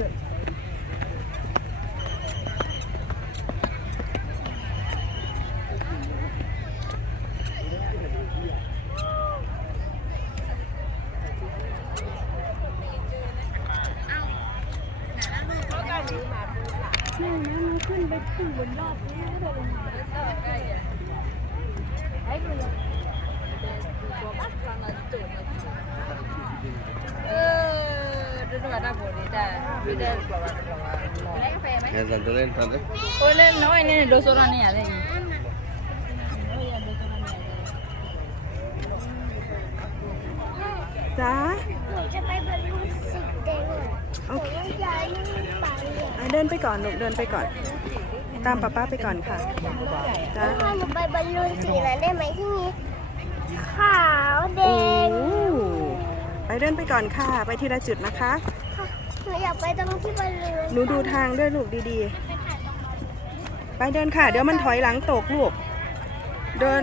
ขึ้นไปขึ้นบนยอดนี้ก็เดินลงมา ada bonita. Beda bawa bawa. Naik kafe ไหม Ya, santulen, santulen. Oh, le, no, ini dos orang nih ada ini. จ้าหนูจะไปบรรลุสีแดงอะโอเคแต่ว่ายายไม่มีไปอะอะเดินไปก่อนลูกเดินไปก่อน ตามป้าป้าไปก่อนค่ะจ้าถ้าหนูไปบรรลุสีนั้นได้ไหมที่มีขาวแดโอ้งไปเดินไปก่อนค่ะ ไปทีละจุดนะคะค่ะ หนูอยากไปตรงที่บอลลุหนูดูทางด้วยลูกดีๆ ไปเดินค่ะ เดี๋ยวมันถอยหลังตกลูก เดิน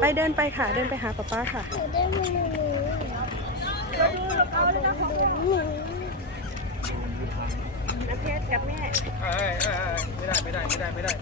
ไปเดินไปค่ะ เดินไปหาป้าป้าค่ะหนูได้บรรลุหนูไม่ได้ไม่ได้ไม่ได้ไม่ได้